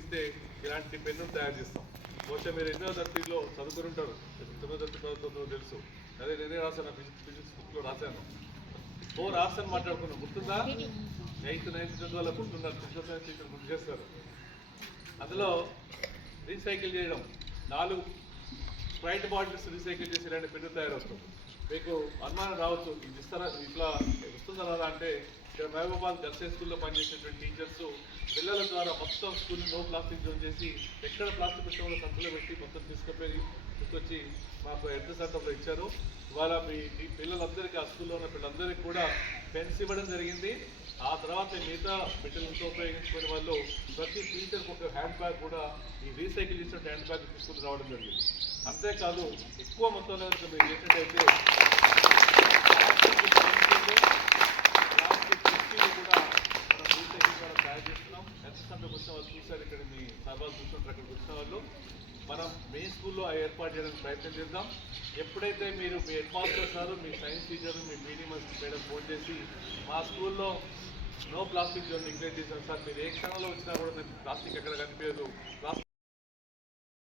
ఇస్తే ఇలాంటి పెన్ను తయారు చేస్తాం. బహుశా మీరు ఎన్నో తరగతిలో చదువుకుని ఉంటారు తొమ్మిదో తరగతి చదువుతుందో తెలుసు. అదే నేనే రాశాను ఫిజిక్స్ బుక్లో రాశాను. ఫోర్ అవర్స్ అని మాట్లాడుకున్నాం గుర్తుందా? ఎయిత్ నైన్త్ టెన్త్ వాళ్ళ గుర్తున్నారు ఫిజికల్ సైన్స్ టీచర్ గుర్తు చేస్తారు. అందులో రీసైకిల్ చేయడం. నాలుగు స్ప్రైట్ బాటిల్స్ రీసైకిల్ చేసి ఇలాంటి పెన్ను తయారవుతుంది మీకు అనుమానం రావచ్చు ఇది ఇస్తారా? ఇట్లా వస్తుందా అంటే ఇక్కడ మహబూబాద్ గర్ల్స్ స్కూల్లో పనిచేసేటువంటి టీచర్స్ పిల్లల ద్వారా మొత్తం స్కూల్ నో ప్లాస్టిక్ జోన్ చేసి ఎక్కడ ప్లాస్టిక్ పెట్టడంలో సంతలో పెట్టి మొత్తం తీసుకుపోయి తీసుకొచ్చి మాకు ఎంత శాతంలో ఇచ్చారు. ఇవాళ మీ పిల్లలందరికీ ఆ స్కూల్లో ఉన్న పిల్లలందరికీ కూడా పెన్స్ ఇవ్వడం జరిగింది. ఆ తర్వాత మిగతా బిడ్డలతో ఉపయోగించుకునే వాళ్ళు ప్రతి టీచర్కి ఒక హ్యాండ్ బ్యాగ్ కూడా ఈ రీసైకిల్ చేసిన హ్యాండ్ బ్యాగ్ తీసుకుని రావడం జరిగింది. అంతేకాదు ఎక్కువ మొత్తంలో మీరు చేసినట్టయితే ప్లాస్టిక్ పెన్సిళ్ళు, ప్లాస్టిక్ కుర్చీలు కూడా మనం రీసైకిల్ ద్వారా తయారు చేస్తున్నాం ఎంత వచ్చిన వాళ్ళు చూశారు ఇక్కడ మీ సభలు చూస్తుంటారు అక్కడికి వచ్చిన వాళ్ళు. మనం మీ స్కూల్లో ఏర్పాటు చేయడానికి ప్రయత్నం చేద్దాం. ఎప్పుడైతే మీరు మీ హెడ్ మాస్టర్ సార్ మీ సైన్స్ టీచర్ మీ మీడియం మేడం ఫోన్ చేసి మా స్కూల్లో నో ప్లాస్టిక్ జోన్ డిక్లేర్ చేశాను సార్. మీరు ఏ క్షణంలో వచ్చినా కూడా ప్లాస్టిక్ ఎక్కడ కనిపించదు. ప్లాస్టిక్